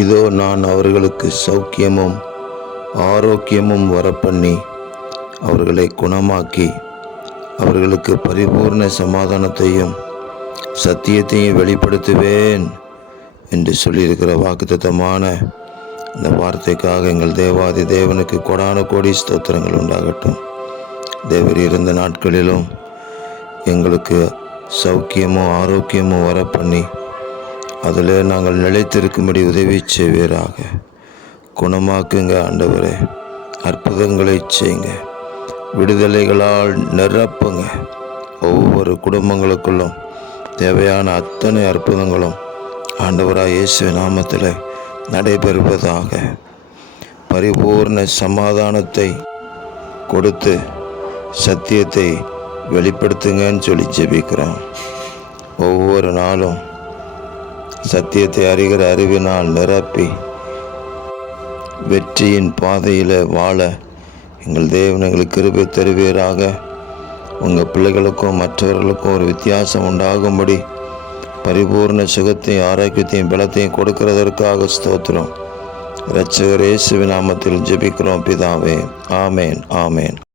இதோ நான் அவர்களுக்கு சௌக்கியமும் ஆரோக்கியமும் வரப்பண்ணி அவர்களை குணமாக்கி அவர்களுக்கு பரிபூர்ண சமாதானத்தையும் சத்தியத்தையும் வெளிப்படுத்துவேன் என்று சொல்லியிருக்கிற வாக்குத்தத்தமான இந்த வார்த்தைக்காக எங்கள் தேவாதி தேவனுக்கு கொடான கோடி ஸ்தோத்திரங்கள் உண்டாகட்டும். தேவர் இருந்த நாட்களிலும் எங்களுக்கு சௌக்கியமும் ஆரோக்கியமும் வரப்பண்ணி அதில் நாங்கள் நிலைத்திருக்கும்படி உதவி செய்வீராக. குணமாக்குங்க ஆண்டவரே, அற்புதங்களை செய்யுங்க, விடுதலைகளால் நிரப்புங்க. ஒவ்வொரு குடும்பங்களுக்குள்ளும் தேவையான அத்தனை அற்புதங்களும் ஆண்டவராக இயேசு நாமத்தில் நடைபெறுவதாக. பரிபூர்ண சமாதானத்தை கொடுத்து சத்தியத்தை வெளிப்படுத்துங்கன்னு சொல்லி ஜெபிக்கிறோம். ஒவ்வொரு நாளும் சத்தியத்தை அறிகிற அறிவினால் நிரப்பி வெற்றியின் பாதையில் வாழ எங்கள் தேவன் எங்களுக்கு கிருபை தருவீராக. உங்கள் பிள்ளைகளுக்கும் மற்றவர்களுக்கும் ஒரு வித்தியாசம் உண்டாகும்படி பரிபூர்ண சுகத்தையும் ஆரோக்கியத்தையும் பலத்தையும் கொடுக்கிறதற்காக ஸ்தோத்திரம். இரட்சகர் இயேசுவின் நாமத்தில் ஜெபிக்கிறோம் பிதாவே. ஆமேன், ஆமேன்.